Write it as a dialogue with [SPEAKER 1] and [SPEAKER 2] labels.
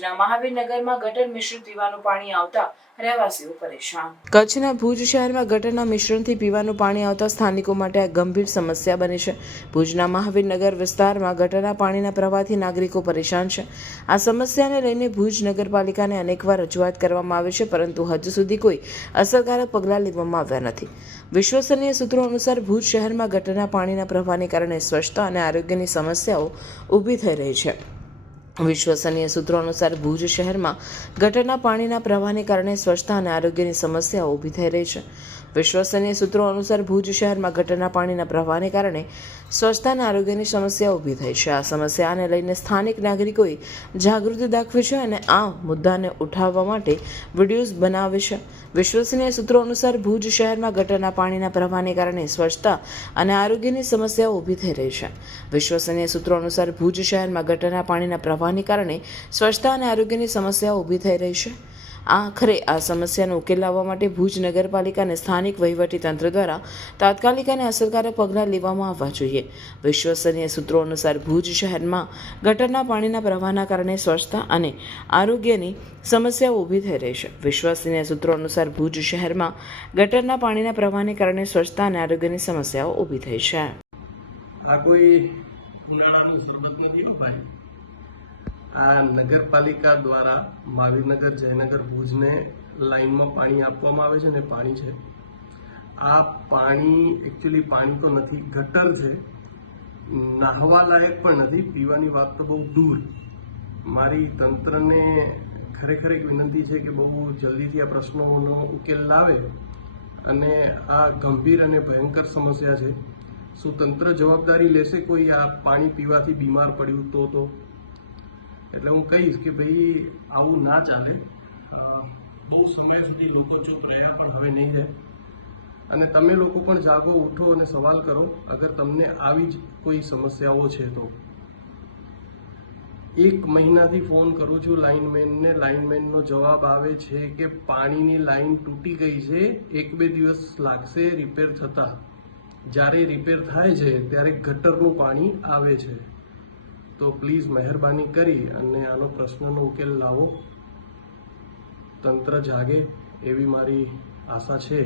[SPEAKER 1] ભુજના મહાવીરનગરમાં ગટર મિશ્રિત પીવાનું પાણી આવતા રહેવાસીઓ પરેશાન. કચ્છના ભુજ શહેરમાં ગટરના મિશ્રણથી પીવાનું પાણી આવતા સ્થાનિકો માટે આ ગંભીર સમસ્યા બની છે. ભુજના મહાવીરનગર વિસ્તારમાં ગટરના પાણીના પ્રવાહથી નાગરિકો પરેશાન છે. આ સમસ્યાને લઈને ભુજ નગરપાલિકાને અનેકવાર રજૂઆત કરવામાં આવી છે, પરંતુ હજુ સુધી કોઈ અસરકારક પગલાં લેવામાં આવ્યા નથી. વિશ્વસનીય સૂત્રો અનુસાર ભુજ શહેરમાં ગટરના પાણીના પ્રવાહને કારણે સ્વચ્છતા અને આરોગ્યની સમસ્યાઓ ઊભી થઈ રહી છે. વિશ્વસનીય સૂત્રો અનુસાર ભુજ શહેરમાં ગટરના પાણીના પ્રવાહને કારણે સ્વચ્છતા અને આરોગ્યની સમસ્યાઓ ઊભી થઈ રહી છે. વિશ્વસનીય સૂત્રો અનુસાર ભુજ શહેરમાં ગટરના પાણીના પ્રવાહને કારણે સ્વચ્છતા અને આરોગ્યની સમસ્યા ઊભી થઈ છે. આ સમસ્યાને લઈને સ્થાનિક નાગરિકોએ જાગૃતિ દાખવી છે અને આ મુદ્દાને ઉઠાવવા માટે વિડીયોઝ બનાવે છે. વિશ્વસનીય સૂત્રો અનુસાર ભુજ શહેરમાં ગટરના પાણીના પ્રવાહને કારણે સ્વચ્છતા અને આરોગ્યની સમસ્યાઓ ઊભી થઈ રહી છે. વિશ્વસનીય સૂત્રો અનુસાર ભુજ શહેરમાં ગટરના પાણીના પ્રવાહને કારણે સ્વચ્છતા અને આરોગ્યની સમસ્યાઓ ઊભી થઈ રહી છે. આખરે આ સમસ્યાનો ઉકેલ લાવવા માટે ભુજ નગરપાલિકા અને સ્થાનિક વહીવટી તંત્ર દ્વારા તાત્કાલિક અને અસરકારક પગલાં લેવામાં આવવા જોઈએ. વિશ્વસનીય સૂત્રો અનુસાર ભુજ શહેરમાં ગટરના પાણીના પ્રવાહના કારણે સ્વચ્છતા અને આરોગ્યની સમસ્યાઓ ઊભી થઈ રહી છે. વિશ્વસનીય સૂત્રો અનુસાર ભુજ શહેરમાં ગટરના પાણીના પ્રવાહને કારણે સ્વચ્છતા અને આરોગ્યની સમસ્યાઓ ઊભી થઈ છે.
[SPEAKER 2] આ કોઈ ઉનાળાનું આ નગરપાલિકા દ્વારા મહાવીરનગર, જયનગર, ભુજને લાઈનમાં પાણી આપવામાં આવે છે ને પાણી છે. આ પાણી એકચ્યુઅલી પાણી તો નથી, ગટર છે. નાહવા લાયક પણ નથી, પીવાની વાત તો બહુ દૂર. મારી તંત્રને ખરેખર એક વિનંતી છે કે બહુ જલ્દીથી આ પ્રશ્નોનો ઉકેલ લાવે અને આ ગંભીર અને ભયંકર સમસ્યા છે. શું તંત્ર જવાબદારી લેશે કોઈ આ પાણી પીવાથી બીમાર પડ્યું તો તો? એટલે હું કહીશ કે ભાઈ, આવું ના ચાલે. બહુ સમય સુધી લોકો ચૂપ રહ્યા પણ હવે નહીં રહે અને તમે લોકો પણ જાગો, ઉઠો અને સવાલ કરો, અગર તમને આવી જ કોઈ સમસ્યાઓ છે તો. એક મહિનાથી ફોન કરું છું લાઇનમેનને, લાઇનમેનનો જવાબ આવે છે કે પાણીની લાઈન તૂટી ગઈ છે, એક બે દિવસ લાગશે રિપેર થતાં. જ્યારે રિપેર થાય છે, ત્યારે ગટરનું પાણી આવે છે. તો પ્લીઝ મહેરબાની કરી અને આનો પ્રશ્નનો ઉકેલ લાવો. તંત્ર જાગે એવી મારી આશા છે.